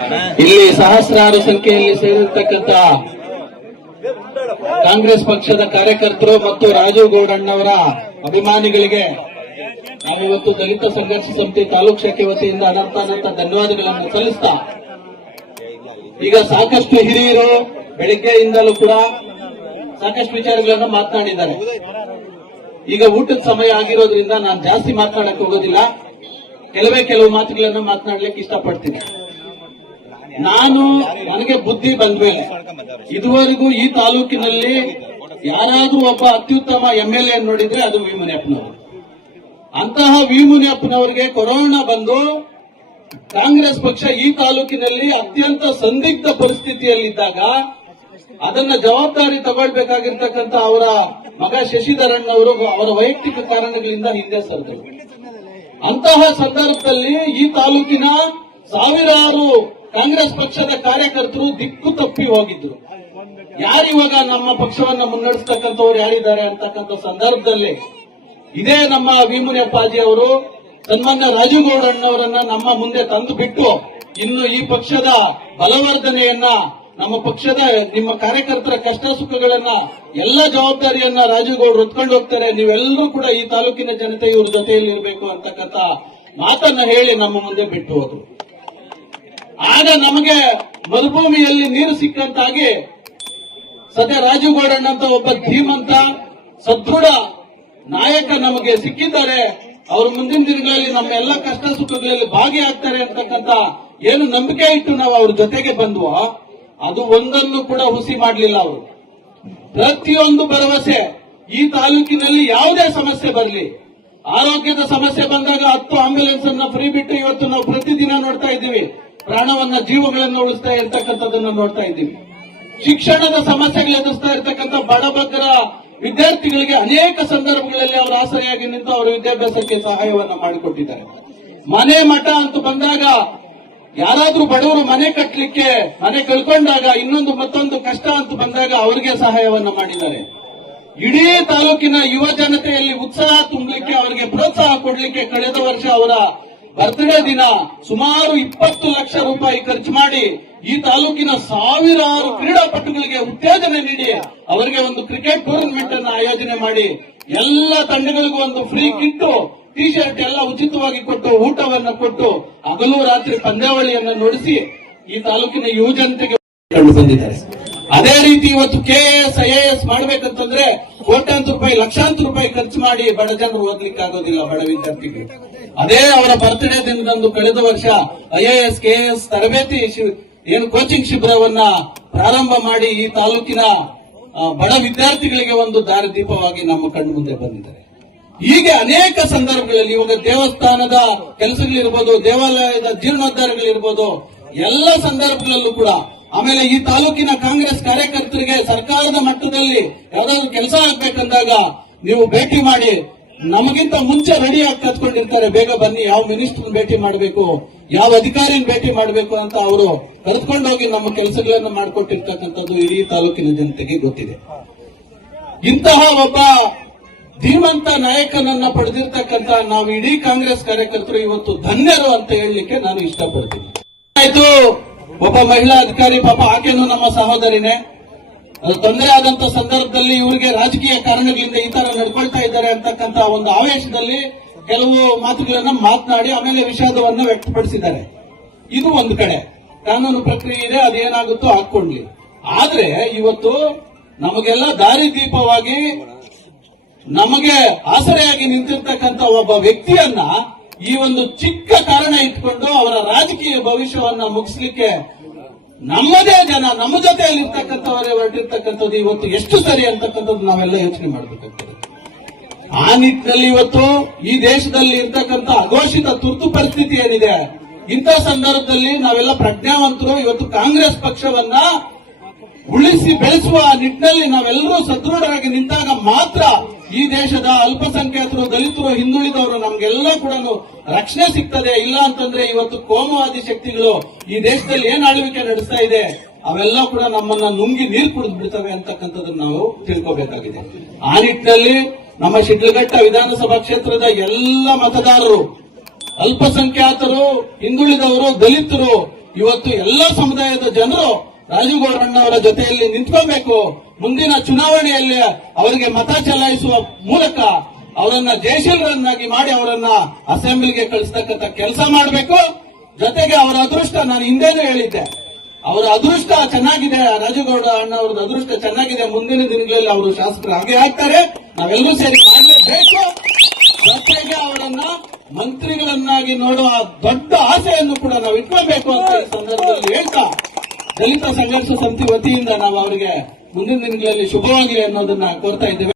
ಇಲ್ಲಿ ಸಹಸ್ರಾರು ಸಂಖ್ಯೆಯಲ್ಲಿ ಸೇರಿರ್ತಕ್ಕಂಥ ಕಾಂಗ್ರೆಸ್ ಪಕ್ಷದ ಕಾರ್ಯಕರ್ತರು ಮತ್ತು ರಾಜು ಗೌಡಣ್ಣವರ ಅಭಿಮಾನಿಗಳಿಗೆ ನಾವಿವತ್ತು ದಲಿತ ಸಂಘರ್ಷ ಸಮಿತಿ ತಾಲೂಕು ಶಾಖೆ ವತಿಯಿಂದ ಅನಂತ ಧನ್ಯವಾದಗಳನ್ನು ಸಲ್ಲಿಸ್ತಾ, ಈಗ ಸಾಕಷ್ಟು ಹಿರಿಯರು ಬೆಳಿಗ್ಗೆಯಿಂದಲೂ ಕೂಡ ಸಾಕಷ್ಟು ವಿಚಾರಗಳನ್ನು ಮಾತನಾಡಿದ್ದಾರೆ. ಈಗ ಊಟದ ಸಮಯ ಆಗಿರೋದ್ರಿಂದ ನಾನು ಜಾಸ್ತಿ ಮಾತನಾಡಕ್ಕೆ ಹೋಗೋದಿಲ್ಲ. ಕೆಲವು ಮಾತುಗಳನ್ನು ಮಾತನಾಡ್ಲಿಕ್ಕೆ ಇಷ್ಟಪಡ್ತೀನಿ. ನನಗೆ ಬುದ್ಧಿ ಬಂದ ಮೇಲೆ ಇದುವರೆಗೂ ಈ ತಾಲೂಕಿನಲ್ಲಿ ಯಾರಾದ್ರೂ ಒಬ್ಬ ಅತ್ಯುತ್ತಮ MLA ನೋಡಿದ್ರೆ ಅದು ವಿ ಮುನಿಯಪ್ಪನವರು. ಅಂತಹ ವಿ ಮುನಿಯಪ್ಪನವರಿಗೆ ಕೊರೋನಾ ಬಂದು ಕಾಂಗ್ರೆಸ್ ಪಕ್ಷ ಈ ತಾಲೂಕಿನಲ್ಲಿ ಅತ್ಯಂತ ಸಂದಿಗ್ಧ ಪರಿಸ್ಥಿತಿಯಲ್ಲಿದ್ದಾಗ ಅದನ್ನ ಜವಾಬ್ದಾರಿ ತಗೊಳ್ಬೇಕಾಗಿರ್ತಕ್ಕಂಥ ಅವರ ಮಗ ಶಶಿಧರನ್ ಅವರು ಅವರ ವೈಯಕ್ತಿಕ ಕಾರಣಗಳಿಂದ ಹಿಂದೆ ಸರಿದರು. ಅಂತಹ ಸಂದರ್ಭದಲ್ಲಿ ಈ ತಾಲೂಕಿನ ಸಾವಿರಾರು ಕಾಂಗ್ರೆಸ್ ಪಕ್ಷದ ಕಾರ್ಯಕರ್ತರು ದಿಕ್ಕು ತಪ್ಪಿ ಹೋಗಿದ್ರು. ಯಾರಿವಾಗ ನಮ್ಮ ಪಕ್ಷವನ್ನ ಮುನ್ನಡೆಸ್ತಕ್ಕಂಥವ್ರು ಯಾರಿದ್ದಾರೆ ಅಂತಕ್ಕಂಥ ಸಂದರ್ಭದಲ್ಲಿ ಇದೇ ನಮ್ಮ ವಿ ಮುನಿಯಪ್ಪಾಜಿ ಅವರು ಸನ್ಮಾನ್ಯ ರಾಜು ಗೌಡಣ್ಣವರನ್ನ ನಮ್ಮ ಮುಂದೆ ತಂದು ಬಿಟ್ಟು ಇನ್ನು ಈ ಪಕ್ಷದ ಬಲವರ್ಧನೆಯನ್ನ, ನಮ್ಮ ಪಕ್ಷದ ನಿಮ್ಮ ಕಾರ್ಯಕರ್ತರ ಕಷ್ಟ ಸುಖಗಳನ್ನ ಎಲ್ಲ ಜವಾಬ್ದಾರಿಯನ್ನ ರಾಜು ಗೌಡರು ಹೊತ್ಕೊಂಡು ಹೋಗ್ತಾರೆ, ನೀವೆಲ್ಲರೂ ಕೂಡ ಈ ತಾಲೂಕಿನ ಜನತೆ ಇವ್ರ ಜೊತೆಯಲ್ಲಿ ಇರಬೇಕು ಅಂತಕ್ಕಂಥ ಮಾತನ್ನ ಹೇಳಿ ನಮ್ಮ ಮುಂದೆ ಬಿಟ್ಟು ಹೋದ್ರು. ಆಗ ನಮಗೆ ಮರುಭೂಮಿಯಲ್ಲಿ ನೀರು ಸಿಕ್ಕಂತಾಗಿ ಸದ್ಯ ರಾಜು ಗೌಡಣ್ಣ ಅಂತ ಒಬ್ಬ ಧೀಮಂತ ಸದೃಢ ನಾಯಕ ನಮಗೆ ಸಿಕ್ಕಿದ್ದಾರೆ. ಅವರು ಮುಂದಿನ ದಿನಗಳಲ್ಲಿ ನಮ್ಮ ಎಲ್ಲ ಕಷ್ಟ ಸುಖಗಳಲ್ಲಿ ಭಾಗಿಯಾಗ್ತಾರೆ ಅಂತಕ್ಕಂಥ ಏನು ನಂಬಿಕೆ ಇಟ್ಟು ನಾವು ಅವ್ರ ಜೊತೆಗೆ ಬಂದ್ವೋ ಅದು ಒಂದನ್ನು ಕೂಡ ಹುಸಿ ಮಾಡಲಿಲ್ಲ. ಅವರು ಪ್ರತಿಯೊಂದು ಭರವಸೆ, ಈ ತಾಲೂಕಿನಲ್ಲಿ ಯಾವುದೇ ಸಮಸ್ಯೆ ಬರಲಿ, ಆರೋಗ್ಯದ ಸಮಸ್ಯೆ ಬಂದಾಗ 10 ಆಂಬ್ಯುಲೆನ್ಸ್ ಅನ್ನ ಫ್ರೀ ಬಿಟ್ಟು ಇವತ್ತು ನಾವು ಪ್ರತಿದಿನ ನೋಡ್ತಾ ಇದ್ದೀವಿ, ಪ್ರಾಣವನ್ನ ಜೀವಗಳನ್ನು ಉಳಿಸ್ತಾ ಇರ್ತಕ್ಕಂಥದ್ದನ್ನು ನೋಡ್ತಾ ಇದ್ದೀವಿ. ಶಿಕ್ಷಣದ ಸಮಸ್ಯೆಗಳು ಎದುರಿಸ್ತಾ ಇರ್ತಕ್ಕಂಥ ಬಡಬಗ್ಗರ ವಿದ್ಯಾರ್ಥಿಗಳಿಗೆ ಅನೇಕ ಸಂದರ್ಭಗಳಲ್ಲಿ ಅವರ ಆಸರೆಯಾಗಿ ನಿಂತು ಅವರ ವಿದ್ಯಾಭ್ಯಾಸಕ್ಕೆ ಸಹಾಯವನ್ನ ಮಾಡಿಕೊಟ್ಟಿದ್ದಾರೆ. ಮನೆ ಮಠ ಅಂತ ಬಂದಾಗ ಯಾರಾದ್ರೂ ಬಡವರು ಮನೆ ಕಟ್ಟಲಿಕ್ಕೆ, ಮನೆ ಕಳ್ಕೊಂಡಾಗ ಇನ್ನೊಂದು ಮತ್ತೊಂದು ಕಷ್ಟ ಅಂತ ಬಂದಾಗ ಅವರಿಗೆ ಸಹಾಯವನ್ನ ಮಾಡಿದ್ದಾರೆ. ಇಡೀ ತಾಲೂಕಿನ ಯುವ ಜನತೆಯಲ್ಲಿ ಉತ್ಸಾಹ ತುಂಬಲಿಕ್ಕೆ, ಅವರಿಗೆ ಪ್ರೋತ್ಸಾಹ ಕೊಡಲಿಕ್ಕೆ ಕಳೆದ ವರ್ಷ ಅವರ ಬರ್ತ್ಡೇ ದಿನ ಸುಮಾರು 20 ಲಕ್ಷ ರೂಪಾಯಿ ಖರ್ಚು ಮಾಡಿ ಈ ತಾಲೂಕಿನ ಸಾವಿರಾರು ಕ್ರೀಡಾಪಟುಗಳಿಗೆ ಉತ್ತೇಜನ ನೀಡಿ ಅವರಿಗೆ ಒಂದು ಕ್ರಿಕೆಟ್ ಟೂರ್ನಮೆಂಟ್ ಅನ್ನು ಆಯೋಜನೆ ಮಾಡಿ ಎಲ್ಲ ತಂಡಗಳಿಗೂ ಒಂದು ಫ್ರೀ ಕಿಟ್ಟು, ಟಿ ಶರ್ಟ್ ಎಲ್ಲ ಉಚಿತವಾಗಿ ಕೊಟ್ಟು, ಊಟವನ್ನು ಕೊಟ್ಟು ಹಗಲು ರಾತ್ರಿ ಪಂದ್ಯಾವಳಿಯನ್ನು ನಡೆಸಿ ಈ ತಾಲೂಕಿನ ಯುವ ಜನತೆಗೆ ಕಂಡು ಬಂದಿದ್ದಾರೆ. ಅದೇ ರೀತಿ ಇವತ್ತು KAS IAS ಮಾಡಬೇಕಂತಂದ್ರೆ ಕೋಟ್ಯಾಂತರ ರೂಪಾಯಿ, ಲಕ್ಷಾಂತರ ರೂಪಾಯಿ ಖರ್ಚು ಮಾಡಿ ಬಡ ಜನರು ಓದ್ಲಿಕ್ಕೆ ಆಗೋದಿಲ್ಲ, ಬಡ ವಿದ್ಯಾರ್ಥಿಗಳು. ಅದೇ ಅವರ ಬರ್ತ್ಡೇ ದಿನದಂದು ಕಳೆದ ವರ್ಷ IAS KAS ತರಬೇತಿ ಏನು ಕೋಚಿಂಗ್ ಶಿಬಿರವನ್ನ ಪ್ರಾರಂಭ ಮಾಡಿ ಈ ತಾಲೂಕಿನ ಬಡ ವಿದ್ಯಾರ್ಥಿಗಳಿಗೆ ಒಂದು ದಾರಿದೀಪವಾಗಿ ನಮ್ಮ ಕಣ್ಣು ಮುಂದೆ ಬಂದಿದ್ದಾರೆ. ಹೀಗೆ ಅನೇಕ ಸಂದರ್ಭಗಳಲ್ಲಿ ಇವಾಗ ದೇವಸ್ಥಾನದ ಕೆಲಸಗಳಿರ್ಬೋದು, ದೇವಾಲಯದ ಜೀರ್ಣೋದ್ಧಾರಗಳಿರ್ಬೋದು, ಎಲ್ಲ ಸಂದರ್ಭಗಳಲ್ಲೂ ಕೂಡ, ಆಮೇಲೆ ಈ ತಾಲೂಕಿನ ಕಾಂಗ್ರೆಸ್ ಕಾರ್ಯಕರ್ತರಿಗೆ ಸರ್ಕಾರದ ಮಟ್ಟದಲ್ಲಿ ಯಾವ್ದಾದ್ರು ಕೆಲಸ ಆಗ್ಬೇಕಂದಾಗ ನೀವು ಭೇಟಿ ಮಾಡಿ, ನಮಗಿಂತ ಮುಂಚೆ ರೆಡಿಯಾಗಿ ಕತ್ಕೊಂಡಿರ್ತಾರೆ, ಬೇಗ ಬನ್ನಿ, ಯಾವ ಮಿನಿಸ್ಟರ್ ಭೇಟಿ ಮಾಡಬೇಕು, ಯಾವ ಅಧಿಕಾರಿನ ಭೇಟಿ ಮಾಡಬೇಕು ಅಂತ ಅವರು ಕರೆದುಕೊಂಡೋಗಿ ನಮ್ಮ ಕೆಲಸಗಳನ್ನು ಮಾಡಿಕೊಟ್ಟಿರ್ತಕ್ಕಂಥದ್ದು ಇಡೀ ತಾಲೂಕಿನ ಜನತೆಗೆ ಗೊತ್ತಿದೆ. ಇಂತಹ ಒಬ್ಬ ಧೀಮಂತ ನಾಯಕನನ್ನ ಪಡೆದಿರ್ತಕ್ಕಂಥ ನಾವು ಇಡೀ ಕಾಂಗ್ರೆಸ್ ಕಾರ್ಯಕರ್ತರು ಇವತ್ತು ಧನ್ಯರು ಅಂತ ಹೇಳಲಿಕ್ಕೆ ನಾನು ಇಷ್ಟಪಡ್ತೀನಿ. ಆಯ್ತು, ಒಬ್ಬ ಮಹಿಳಾ ಅಧಿಕಾರಿ, ಪಾಪ ಆಕೆನೂ ನಮ್ಮ ಸಹೋದರಿನೇ, ಅದು ತೊಂದರೆ ಆದಂತ ಸಂದರ್ಭದಲ್ಲಿ ಇವರಿಗೆ ರಾಜಕೀಯ ಕಾರಣಗಳಿಂದ ಈ ತರ ನಡ್ಕೊಳ್ತಾ ಇದ್ದಾರೆ ಅಂತಕ್ಕಂಥ ಒಂದು ಆವೇಶದಲ್ಲಿ ಕೆಲವು ಮಾತುಗಳನ್ನ ಮಾತನಾಡಿ ಆಮೇಲೆ ವಿಷಾದವನ್ನು ವ್ಯಕ್ತಪಡಿಸಿದ್ದಾರೆ. ಇದು ಒಂದು ಕಡೆ ಕಾನೂನು ಪ್ರಕ್ರಿಯೆ ಇದೆ, ಅದೇನಾಗುತ್ತೋ ಹಾಕೊಂಡ್ಲಿ. ಆದ್ರೆ ಇವತ್ತು ನಮಗೆಲ್ಲ ದಾರಿದೀಪವಾಗಿ ನಮಗೆ ಆಸರೆಯಾಗಿ ನಿಂತಿರ್ತಕ್ಕಂಥ ಒಬ್ಬ ವ್ಯಕ್ತಿಯನ್ನ ಈ ಒಂದು ಚಿಕ್ಕ ಕಾರಣ ಇಟ್ಕೊಂಡು ಅವರ ರಾಜಕೀಯ ಭವಿಷ್ಯವನ್ನ ಮುಗಿಸ್ಲಿಕ್ಕೆ ನಮ್ಮದೇ ಜನ, ನಮ್ಮ ಜೊತೆಯಲ್ಲಿ ಇರ್ತಕ್ಕಂಥವರೇ ಹೊರಟಿರ್ತಕ್ಕಂಥದ್ದು ಇವತ್ತು ಎಷ್ಟು ಸರಿ ಅಂತಕ್ಕಂಥದ್ದು ನಾವೆಲ್ಲ ಯೋಚನೆ ಮಾಡಬೇಕಾಗ್ತದೆ. ಆ ನಿಟ್ಟಿನಲ್ಲಿ ಇವತ್ತು ಈ ದೇಶದಲ್ಲಿ ಇರ್ತಕ್ಕಂಥ ಅಘೋಷಿತ ತುರ್ತು ಪರಿಸ್ಥಿತಿ ಏನಿದೆ, ಇಂಥ ಸಂದರ್ಭದಲ್ಲಿ ನಾವೆಲ್ಲ ಪ್ರಜ್ಞಾವಂತರು ಇವತ್ತು ಕಾಂಗ್ರೆಸ್ ಪಕ್ಷವನ್ನ ಉಳಿಸಿ ಬೆಳೆಸುವ ನಿಟ್ಟಿನಲ್ಲಿ ನಾವೆಲ್ಲರೂ ಸದೃಢರಾಗಿ ನಿಂತಾಗ ಮಾತ್ರ ಈ ದೇಶದ ಅಲ್ಪಸಂಖ್ಯಾತರು, ದಲಿತರು, ಹಿಂದುಳಿದವರು ನಮ್ಗೆಲ್ಲ ಕೂಡ ರಕ್ಷಣೆ ಸಿಗ್ತದೆ. ಇಲ್ಲ ಅಂತಂದ್ರೆ ಇವತ್ತು ಕೋಮುವಾದಿ ಶಕ್ತಿಗಳು ಈ ದೇಶದಲ್ಲಿ ಏನ್ ಆಳ್ವಿಕೆ ನಡೆಸ್ತಾ ಇದೆ ಅವೆಲ್ಲ ಕೂಡ ನಮ್ಮನ್ನ ನುಂಗಿ ನೀರು ಕುಡಿದು ಬಿಡ್ತವೆ ಅಂತಕ್ಕಂಥದ್ದನ್ನು ನಾವು ತಿಳ್ಕೋಬೇಕಾಗಿದೆ. ಆ ನಿಟ್ಟಿನಲ್ಲಿ ನಮ್ಮ ಶಿಡ್ಲಘಟ್ಟ ವಿಧಾನಸಭಾ ಕ್ಷೇತ್ರದ ಎಲ್ಲ ಮತದಾರರು, ಅಲ್ಪಸಂಖ್ಯಾತರು, ಹಿಂದುಳಿದವರು, ದಲಿತರು ಇವತ್ತು ಎಲ್ಲ ಸಮುದಾಯದ ಜನರು ರಾಜುಗೌಡಣ್ಣವರ ಜೊತೆಯಲ್ಲಿ ನಿಂತ್ಕೋಬೇಕು. ಮುಂದಿನ ಚುನಾವಣೆಯಲ್ಲಿ ಅವರಿಗೆ ಮತ ಚಲಾಯಿಸುವ ಮೂಲಕ ಅವರನ್ನ ಜಯಶೀಲರನ್ನಾಗಿ ಮಾಡಿ ಅವರನ್ನ ಅಸೆಂಬ್ಲಿಗೆ ಕಳಿಸ್ತಕ್ಕಂಥ ಕೆಲಸ ಮಾಡಬೇಕು. ಜೊತೆಗೆ ಅವರ ಅದೃಷ್ಟ, ನಾನು ಹಿಂದೆನೂ ಹೇಳಿದ್ದೆ, ಅವರ ಅದೃಷ್ಟ ಚೆನ್ನಾಗಿದೆ, ರಾಜುಗೌಡ ಅಣ್ಣವ್ರದ್ದು ಅದೃಷ್ಟ ಚೆನ್ನಾಗಿದೆ. ಮುಂದಿನ ದಿನಗಳಲ್ಲಿ ಅವರು ಶಾಸಕರು ಹಾಗೆ ಆಗ್ತಾರೆ. ನಾವೆಲ್ಲರೂ ಸೇರಿ ಮಾಡಲೇಬೇಕು. ಜೊತೆಗೆ ಅವರನ್ನ ಮಂತ್ರಿಗಳನ್ನಾಗಿ ನೋಡುವ ದೊಡ್ಡ ಆಸೆಯನ್ನು ಕೂಡ ನಾವು ಇಟ್ಕೊಳ್ಬೇಕು ಅಂತ ಈ ಸಂದರ್ಭದಲ್ಲಿ ಹೇಳ್ತಾ, ದಲಿತ ಸಂಘರ್ಷ ಸಮಿತಿ ವತಿಯಿಂದ ನಾವು ಅವರಿಗೆ ಮುಂದಿನ ದಿನಗಳಲ್ಲಿ ಶುಭವಾಗಲಿ ಅನ್ನೋದನ್ನ ಕೋರ್ತಾ ಇದ್ದೇವೆ.